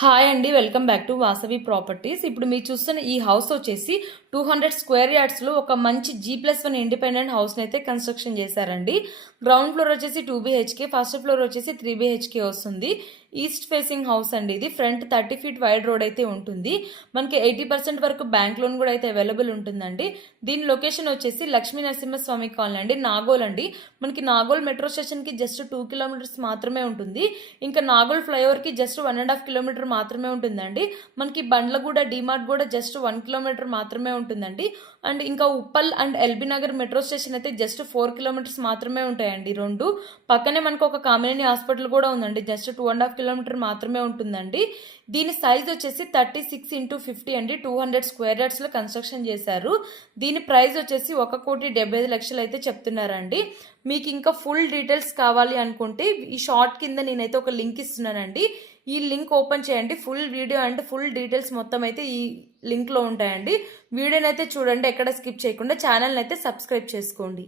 Hi అండి, welcome back to Vasavi properties. ఇప్పుడు మీరు చూస్తున్న ఈ హౌస్ వచ్చేసి 200 స్క్వేర్ యార్డ్స్లో ఒక మంచి G+1 ఇండిపెండెంట్ హౌస్ని అయితే కన్స్ట్రక్షన్ చేశారండి. గ్రౌండ్ ఫ్లోర్ వచ్చేసి 2 BHK, ఫస్ట్ ఫ్లోర్ వచ్చేసి 3 BHK వస్తుంది. ఈస్ట్ ఫేసింగ్ హౌస్ అండి ఇది. ఫ్రంట్ 30 feet వైడ్ రోడ్ అయితే ఉంటుంది. మనకి 80% వరకు బ్యాంక్ లోన్ కూడా అయితే అవైలబుల్ ఉంటుందండి. దీని లొకేషన్ వచ్చేసి లక్ష్మీ నరసింహస్వామి కాలనీ అండి, నాగోల్ అండి. మనకి నాగోల్ మెట్రో స్టేషన్కి జస్ట్ 2 kilometers మాత్రమే ఉంటుంది. ఇంకా నాగోల్ ఫ్లైఓవర్కి జస్ట్ 1.5 kilometers మాత్రమే ఉంటుందండి. మనకి బండ్లగూడ డిమార్ట్ కూడా జస్ట్ 1 kilometer మాత్రమే ఉంటుందండి. అండ్ ఇంకా Uppal and LB Nagar metro station అయితే జస్ట్ 4 kilometers మాత్రమే ఉంటాయండి రెండు. పక్కనే మనకు ఒక కామినేని హాస్పిటల్ కూడా ఉందండి, జస్ట్ 2.5 kilometers మాత్రమే ఉంటుందండి. దీని సైజ్ వచ్చేసి 36x50 అండి. 200 స్క్వేర్ యార్డ్స్లో కన్స్ట్రక్షన్ చేశారు. దీని ప్రైస్ వచ్చేసి 1,75,00,000 అయితే చెప్తున్నారండి. మీకు ఇంకా ఫుల్ డీటెయిల్స్ కావాలి అనుకుంటే ఈ షార్ట్ కింద నేనైతే ఒక లింక్ ఇస్తున్నానండి. ఈ లింక్ ఓపెన్ చేయండి. Full video and full details మొత్తం అయితే ఈ లింక్లో ఉంటాయండి. వీడియోని అయితే చూడండి, ఎక్కడ స్కిప్ చేయకుండా. ఛానల్ని అయితే సబ్స్క్రైబ్ చేసుకోండి.